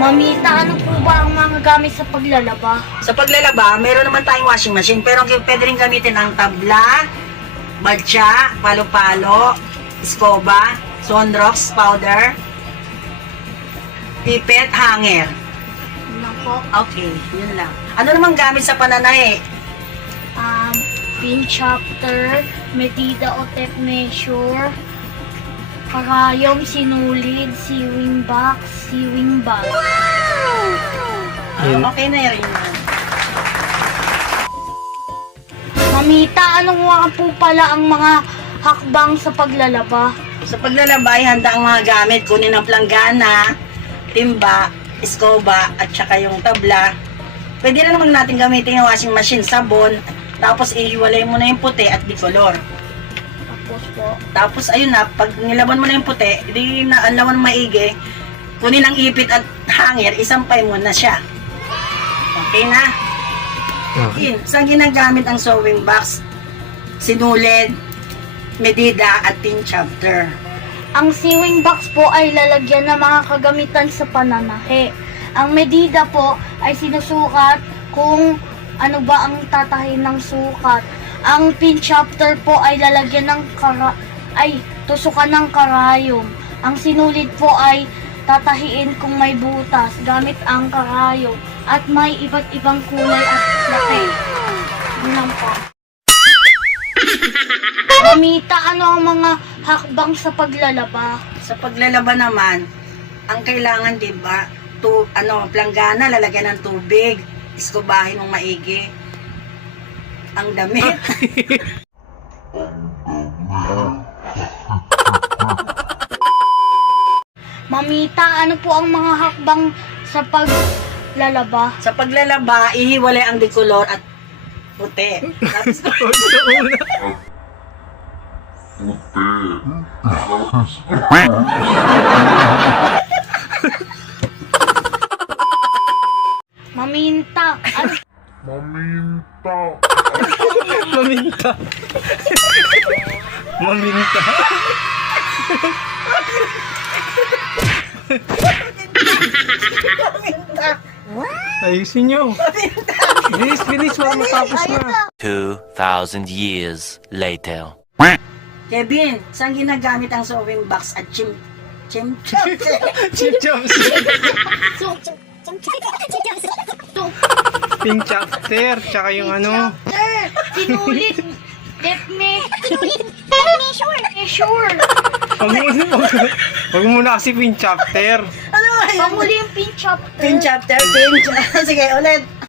Mamita, ano po ba ang mga gamit sa paglalaba? Sa paglalaba, meron naman tayong washing machine, pero pwede rin gamitin ang tabla, badya, palo-palo, escoba, sunrocks, powder, pipet, hanger. Ano po? Okay, yun lang. Ano namang gamit sa pananahe? Pin chopper, medida o tape measure, karayom, sinulid, sewing box, sewing bag. Okay na rin yan. Mamita, ano nga po pala ang mga hakbang sa paglalaba? Sa paglalaba, handa ang mga gamit. Kunin ang planggana, timba, escoba, at saka yung tabla. Pwede na naman natin gamitin yung washing machine, sabon, tapos ihiwalay mo na yung puti at bicolor. Tapos po, Tapos ayun na, pag nilaban mo na yung puti, hindi na alawan maigi, kunin ang ipit at hanger, isampay mo na siya. Okay na? Yun, saan ginagamit ang sewing box? Sinulid, medida at pin chopper. ang sewing box po ay lalagyan ng mga kagamitan sa pananahe. Ang medida po ay sinusukat kung ano ba ang tatahin ng sukat. Ang pin chopper po ay lalagyan ng tusukan ng karayom. Ang sinulid po ay tatahiin kung may butas gamit ang karayom at may iba't ibang kulay at laki. Yun lang po. Mamita, ano ang mga hakbang sa paglalaba? Sa paglalaba naman, ang kailangan, di ba, planggana, lalagyan ng tubig, iskubahin ng maigi. Ang damit. Mamita, ano po ang mga hakbang sa paglalaba? Sa paglalaba, ihiwalay ang decolor at puti. Tapos, Maminta, Maminta. Maminta. Ayusin nyo. Bilis, bilis. Wala matapos na. 2,000 years later. Kevin, saan ginagamit ang sewing box at chim? Chip-chops. Pink chapter. Tsaka yung ano. Sinulid, measure. Wag muna kasi pink chapter. Ano ba yun? Pamuli yung pin chopper. Pin chapter. Sige, ulit.